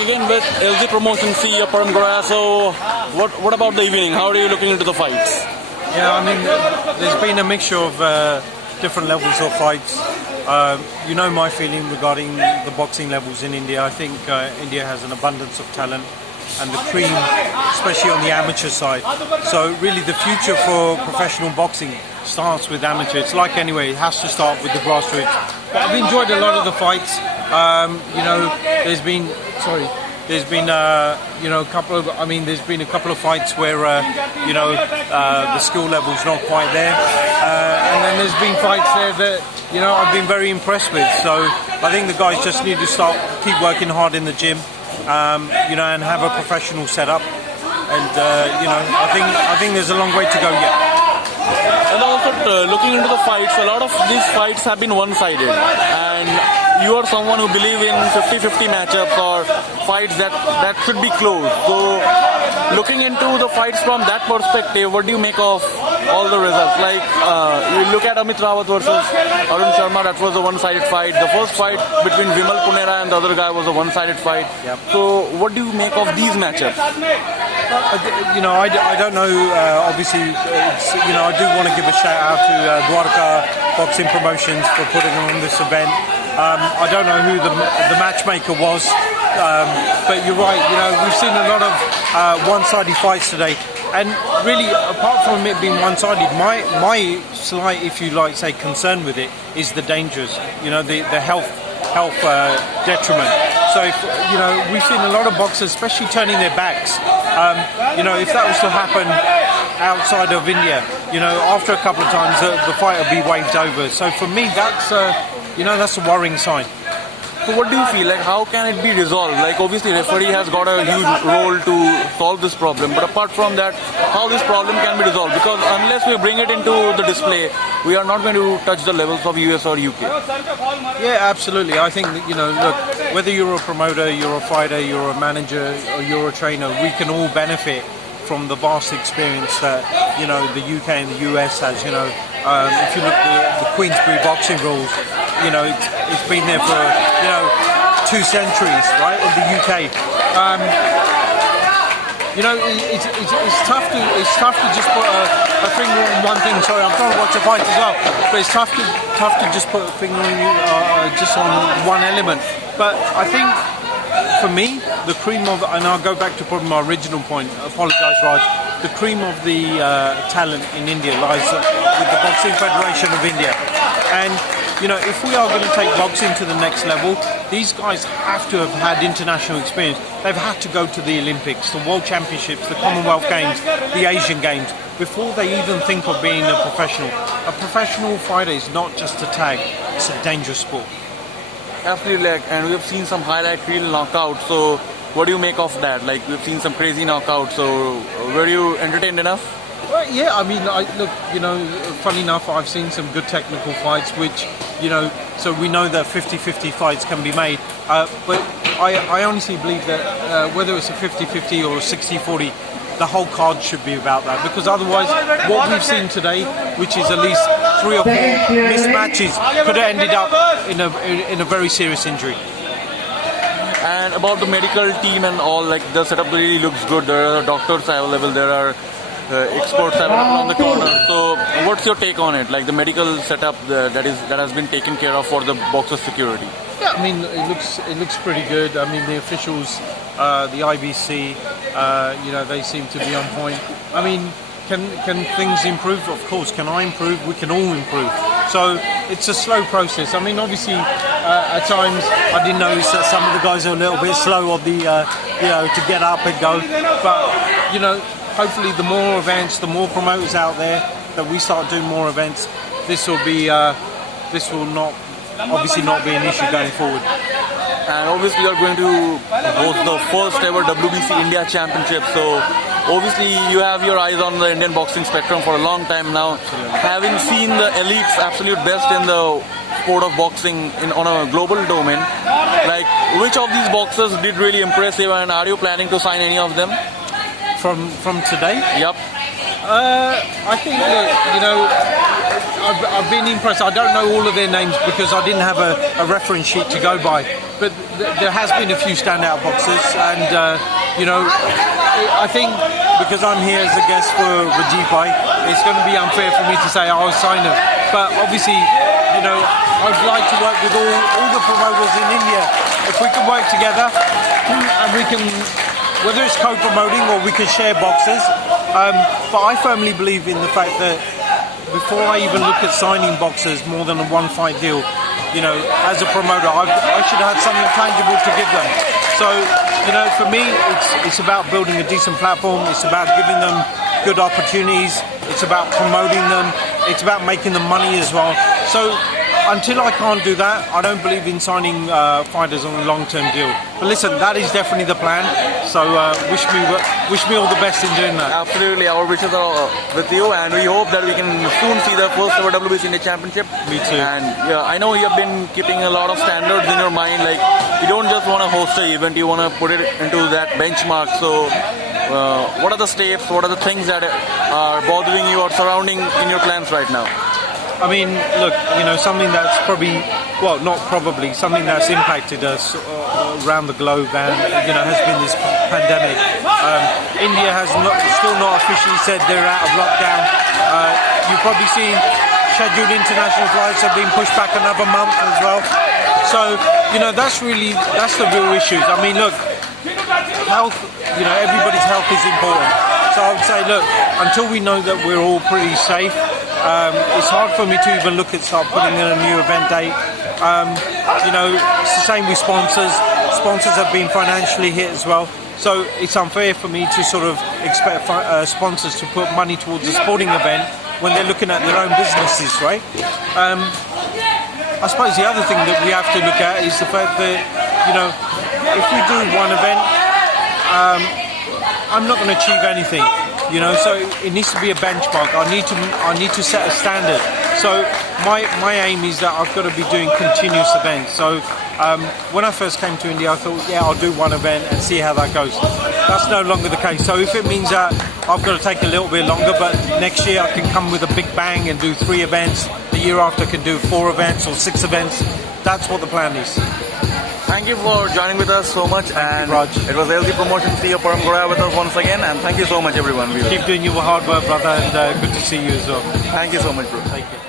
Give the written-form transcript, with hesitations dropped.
back again with LG Promotions CEO Parm Goraya. So, what about the evening? How are you looking into the fights? Yeah, I mean, there's been a mixture of different levels of fights. You know my feeling regarding the boxing levels in India. I think India has an abundance of talent and the cream, especially on the amateur side. So really the future for professional boxing starts with amateur. It's like anyway, it has to start with the grassroots. But I've enjoyed a lot of the fights. You know, there's been a couple of, there's been a couple of fights where the skill level's not quite there, and then there's been fights there that I've been very impressed with. So I think the guys just need to keep working hard in the gym, and have a professional setup. And I think there's a long way to go yet. And also looking into the fights, a lot of these fights have been one-sided, and you are someone who believes in 50-50 matchups or fights that should be close. So looking into the fights from that perspective, what do you make of all the results? Like you look at Amit Rawat versus Arun Sharma, that was a one-sided fight. The first fight between Vimal Punera and the other guy was a one-sided fight. Yep. So what do you make of these matchups? I don't know. Obviously, I do want to give a shout out to Dwarka Promotions for putting on this event. I don't know who the matchmaker was, but you're right. We've seen a lot of one-sided fights today, and really, apart from it being one-sided, my slight, if you like, say, concern with it is the dangers. The health detriment. So we've seen a lot of boxers, especially turning their backs. If that was to happen outside of India, after a couple of times the fight will be waved over. So for me, that's a worrying sign. So what do you feel? Like, how can it be resolved? Like, obviously referee has got a huge role to solve this problem, but apart from that, how this problem can be resolved? Because unless we bring it into the display, we are not going to touch the levels of US or UK. Yeah, absolutely. I think that, look, whether you're a promoter, you're a fighter, you're a manager, or you're a trainer, we can all benefit from the vast experience that the UK and the US has. If you look at the Queensberry boxing rules, it's been there for 2 centuries, right? In the UK, it's tough to just put a finger on one thing. Sorry, I'm trying to watch a fight as well, but it's tough to just put a finger on just on one element. But I think, for me, the cream of, and I'll go back to probably my original point, apologise Raj, the cream of the talent in India lies with the Boxing Federation of India. And, if we are going to take boxing to the next level, these guys have to have had international experience. They've had to go to the Olympics, the World Championships, the Commonwealth Games, the Asian Games, before they even think of being a professional. A professional fighter is not just a tag, it's a dangerous sport. Absolutely, and we have seen some highlight reel knockouts. So, what do you make of that? Like, we've seen some crazy knockouts. So, were you entertained enough? Well, yeah, funny enough, I've seen some good technical fights, which, so we know that 50-50 fights can be made. But I honestly believe that whether it's a 50-50 or a 60-40, the whole card should be about that, because otherwise what we've seen today, which is at least 3 or 4 missed matches, could have ended up in a very serious injury. And about the medical team and all, like, the setup really looks good. There are doctors available, there are experts available on the corner. So what's your take on it, like the medical setup that has been taken care of for the boxers' security? Yeah, it looks pretty good. The officials, the IBC, they seem to be on point. Can things improve? Of course. Can I improve? We can all improve. So it's a slow process. Obviously, at times I did notice that some of the guys are a little bit slow on the, to get up and go. But hopefully, the more events, the more promoters out there, that we start doing more events. This will not be an issue going forward. And obviously you're going to host the first ever WBC India Championship. So obviously you have your eyes on the Indian boxing spectrum for a long time now. Absolutely. Having seen the elites, absolute best in the sport of boxing on a global domain, like, which of these boxers did really impress you, and are you planning to sign any of them? From today? Yep. I think that, I've been impressed. I don't know all of their names because I didn't have a reference sheet to go by. But there has been a few standout boxers, and I think because I'm here as a guest for Rajiv Bhai, it's going to be unfair for me to say I'll sign him. But obviously, I'd like to work with all the promoters in India. If we can work together, and we can, whether it's co-promoting or we can share boxes. But I firmly believe in the fact that before I even look at signing boxers more than a one-fight deal, as a promoter, I should have had something tangible to give them. So, for me, it's about building a decent platform. It's about giving them good opportunities. It's about promoting them. It's about making them money as well. So, until I can't do that, I don't believe in signing fighters on a long-term deal. But listen, that is definitely the plan. So wish me all the best in doing that. Absolutely, our wishes are with you, and we hope that we can soon see the first ever WBC India Championship. Me too. And I know you have been keeping a lot of standards in your mind. Like, you don't just want to host an event; you want to put it into that benchmark. So, what are the steps? What are the things that are bothering you or surrounding in your plans right now? I mean, look, something that's something that's impacted us around the globe, and has been this pandemic. India has still not officially said they're out of lockdown. You've probably seen scheduled international flights have been pushed back another month as well. So, that's the real issues. I mean, look, health, everybody's health is important. So I would say, look, until we know that we're all pretty safe, it's hard for me to even look at start putting in a new event date. It's the same with sponsors. Sponsors have been financially hit as well. So it's unfair for me to sort of expect sponsors to put money towards a sporting event when they're looking at their own businesses, right? I suppose the other thing that we have to look at is the fact that, if we do one event, I'm not going to achieve anything. So it needs to be a benchmark. I need to set a standard. So my aim is that I've got to be doing continuous events. So when I first came to India, I thought, I'll do one event and see how that goes. That's no longer the case. So if it means that I've got to take a little bit longer, but next year I can come with a big bang and do 3 events. The year after I can do 4 events or 6 events. That's what the plan is. Thank you for joining with us so much. Thank you, Raj. It was WBC Promotions CEO Parm Goraya with us once again, and thank you so much, everyone. Keep doing your hard work, brother, and good to see you as well. Thank you so much, bro. Take care.